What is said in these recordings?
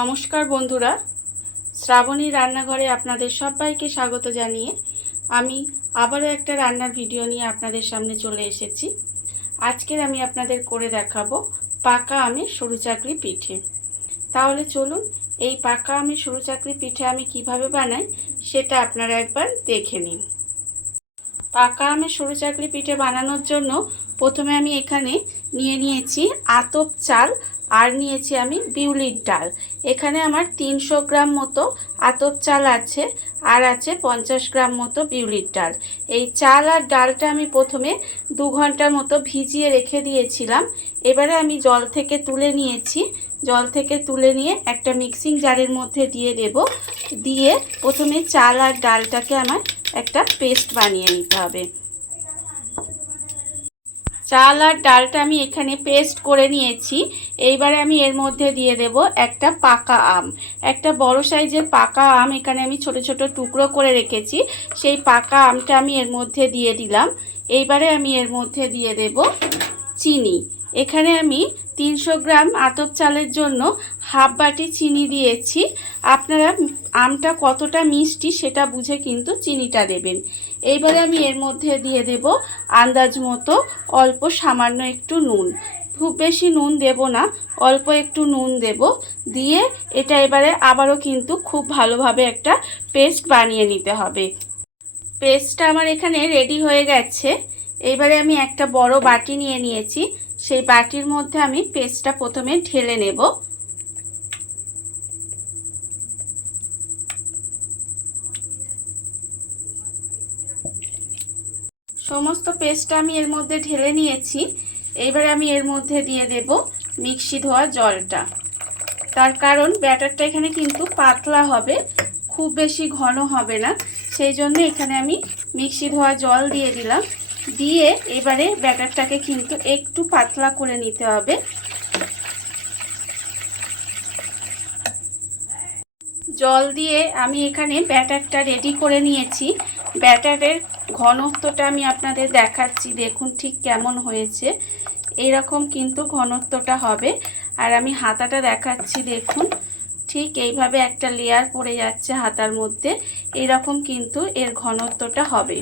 নমস্কার বন্ধুরা, শ্রাবণী রান্নাঘরে আপনাদের সবাইকে স্বাগত জানিয়ে আমি আবারও একটা রান্নার ভিডিও নিয়ে আপনাদের সামনে চলে এসেছি। আজকের আমি আপনাদের করে দেখাবো পাকা আমের সরু চাকরি পিঠে। তাহলে চলুন এই পাকা আমের সরু চাকরি পিঠে আমি কিভাবে বানাই সেটা আপনারা একবার দেখে নিন। পাকা আমের সরু চাকরি পিঠে বানানোর জন্য প্রথমে আমি এখানে নিয়েছি আতপ চাল আর নিয়েছি আমি বিউলির ডাল। এখানে আমার 300 গ্রাম মতো আতপ চাল আছে আর আছে 50 গ্রাম মতো বিউলির ডাল। এই চাল আর ডালটা আমি প্রথমে 2 ঘন্টার মতো ভিজিয়ে রেখে দিয়েছিলাম। এবারে আমি জল থেকে তুলে নিয়েছি। জল থেকে তুলে নিয়ে একটা মিক্সিং জারের মধ্যে দিয়ে দেব। দিয়ে প্রথমে চাল আর ডালটাকে আমার একটা পেস্ট বানিয়ে নিতে হবে। চাল আর ডালটা আমি এখানে পেস্ট করে নিয়েছি। এইবারে আমি এর মধ্যে দিয়ে দেব একটা পাকা আম। একটা বড় সাইজের পাকা আম এখানে আমি ছোট ছোট টুকরো করে রেখেছি। সেই পাকা আমটা আমি এর মধ্যে দিয়ে দিলাম। এইবারে আমি এর মধ্যে দিয়ে দেব চিনি। এখানে আমি 300 গ্রাম আতপ চালের জন্য হাফ বাটি চিনি দিয়েছি। আপনারা আমটা কতটা মিষ্টি সেটা বুঝে কিন্তু চিনিটা দেবেন। এইবারে আমি এর মধ্যে দিয়ে দেব আন্দাজ মতো অল্প সামান্য একটু নুন। খুব বেশি নুন দেব না, অল্প একটু নুন দেব। দিয়ে এটা এবারে আবারও কিন্তু খুব ভালোভাবে একটা পেস্ট বানিয়ে নিতে হবে। পেস্টটা আমার এখানে রেডি হয়ে গেছে। এইবারে আমি একটা বড় বাটি নিয়ে নিয়েছি। সেই বাটির মধ্যে আমি পেস্টটা প্রথমে ঢেলে নেব। সমস্ত পেস্টটা আমি এর মধ্যে ঢেলে নিয়েছি। এইবারে আমি এর মধ্যে দিয়ে দেব মিক্সি ধোয়া জলটা। তার কারণ ব্যাটারটা এখানে কিন্তু পাতলা হবে, খুব বেশি ঘন হবে না। সেই জন্য এখানে আমি মিক্সি ধোয়া জল দিয়ে দিলাম। দিয়ে এবারে ব্যাটারটাকে কিন্তু একটু পাতলা করে নিতে হবে। জল দিয়ে আমি এখানে ব্যাটারটা রেডি করে নিয়েছি। ব্যাটারের ঘনত্বটা আমি আপনাদের দেখাচ্ছি, দেখুন ঠিক কেমন হয়েছে। এইরকম কিন্তু ঘনত্বটা হবে। আর আমি হাতাটা দেখাচ্ছি, দেখুন ঠিক এইভাবে একটা লেয়ার পড়ে যাচ্ছে হাতার মধ্যে। এরকম কিন্তু এর ঘনত্বটা হবে।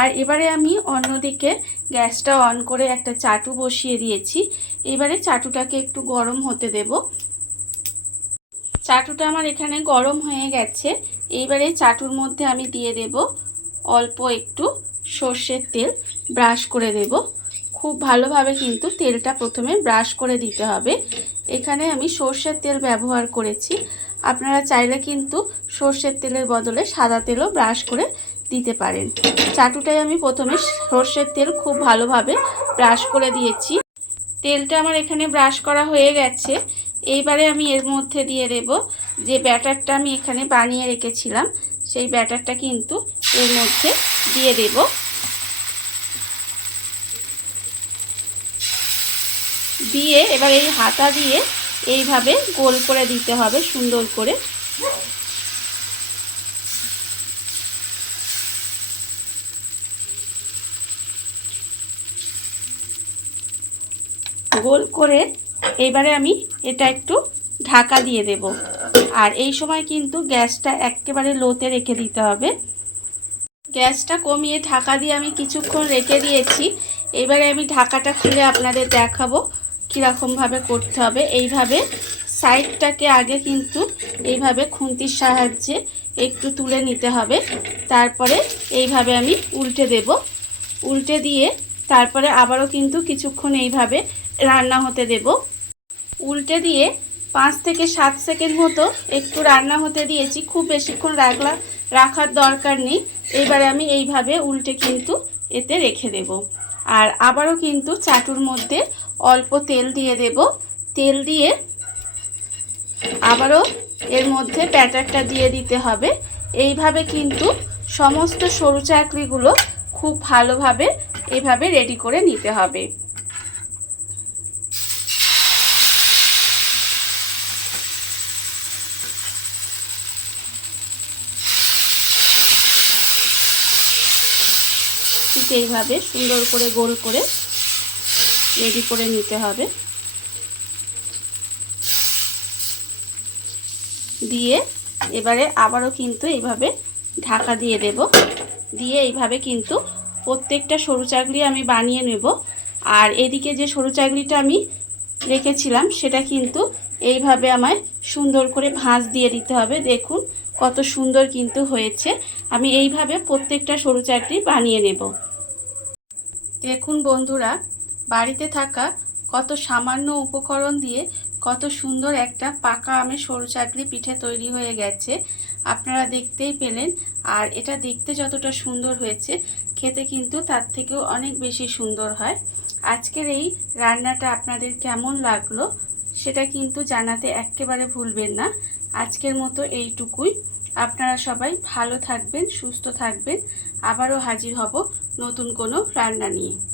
আর এবারে আমি অন্যদিকে গ্যাসটা অন করে একটা চাটু বসিয়ে দিয়েছি। এবারে চাটুটাকে একটু গরম হতে দেব। চাটুটা আমার এখানে গরম হয়ে গেছে। এইবারে চাটুর মধ্যে আমি দিয়ে দেব অল্প একটু সর্ষের তেল। ব্রাশ করে দেব। খুব ভালোভাবে কিন্তু তেলটা প্রথমে ব্রাশ করে দিতে হবে। এখানে আমি সর্ষের তেল ব্যবহার করেছি। আপনারা চাইলে কিন্তু সর্ষের তেলের বদলে সাদা তেলও ব্রাশ করে দিতে পারেন। চাটুটায় আমি প্রথমে সর্ষের তেল খুব ভালোভাবে ব্রাশ করে দিয়েছি। তেলটা আমার এখানে ব্রাশ করা হয়ে গেছে। এইবারে আমি এর মধ্যে দিয়ে দেব যে ব্যাটারটা আমি এখানে বানিয়ে রেখেছিলাম, সেই ব্যাটারটা কিন্তু এর মধ্যে দিয়ে দেব। দিয়ে এবার এই হাতা দিয়ে এইভাবে গোল করে দিতে হবে সুন্দর করে। গোল করে এবারে আমি এটা একটু ঢাকা দিয়ে দেব। আর এই সময় কিন্তু গ্যাসটা একেবারে লোতে রেখে দিতে হবে। গ্যাসটা কমিয়ে ঢাকা দিয়ে আমি কিছুক্ষণ রেখে দিয়েছি। এবারে আমি ঢাকাটা খুলে আপনাদের দেখাবো কীরকমভাবে করতে হবে। এইভাবে সাইডটাকে আগে কিন্তু এইভাবে খুন্তির সাহায্যে একটু তুলে নিতে হবে। তারপরে এইভাবে আমি উল্টে দেব। উল্টে দিয়ে তারপরে আবারও কিন্তু কিছুক্ষণ এইভাবে রান্না হতে দেব। উল্টে দিয়ে 5 থেকে 7 সেকেন্ড মতো একটু রান্না হতে দিয়েছি। খুব বেশিক্ষণ রাখার দরকার নেই। এবারে আমি এইভাবে উল্টে কিন্তু এতে রেখে দেব। আর আবারও কিন্তু চাটুর মধ্যে অল্প তেল দিয়ে দেব। তেল দিয়ে আবারও এর মধ্যে ব্যাটারটা দিয়ে দিতে হবে। এইভাবে কিন্তু সমস্ত সরু চাকরিগুলো খুব ভালোভাবে এইভাবে রেডি করে নিতে হবে। ঠিক এইভাবে সুন্দর করে গোল করে রেডি করে নিতে হবে। দিয়ে এবারে আবারও কিন্তু এইভাবে ঢাকা দিয়ে দেব। দিয়ে এইভাবে কিন্তু প্রত্যেকটা সরু চাকলি আমি বানিয়ে নেব। আর এদিকে যে সরু চাকলিটা আমি রেখেছিলাম সেটা কিন্তু এইভাবে আমায় সুন্দর করে ভাঁজ দিয়ে দিতে হবে। দেখুন কত সুন্দর কিন্তু হয়েছে। আমি এইভাবে প্রত্যেকটা সরু চাকলি বানিয়ে নেব। দেখুন বন্ধুরা, বাড়িতে থাকা কত সামান্য উপকরণ দিয়ে কত সুন্দর একটা পাকা আমের সরু চাকলি পিঠে তৈরি হয়ে গেছে। আপনারা দেখতেই পেলেন। আর এটা দেখতে যতটা সুন্দর হয়েছে, খেতে কিন্তু তার থেকেও অনেক বেশি সুন্দর হয়। আজকের এই রান্নাটা আপনাদের কেমন লাগলো সেটা কিন্তু জানাতে একেবারে ভুলবেন না। আজকের মতো এইটুকুই। আপনারা সবাই ভালো থাকবেন, সুস্থ থাকবেন। আবারও হাজির হব নতুন কোনো রান্না নিয়ে।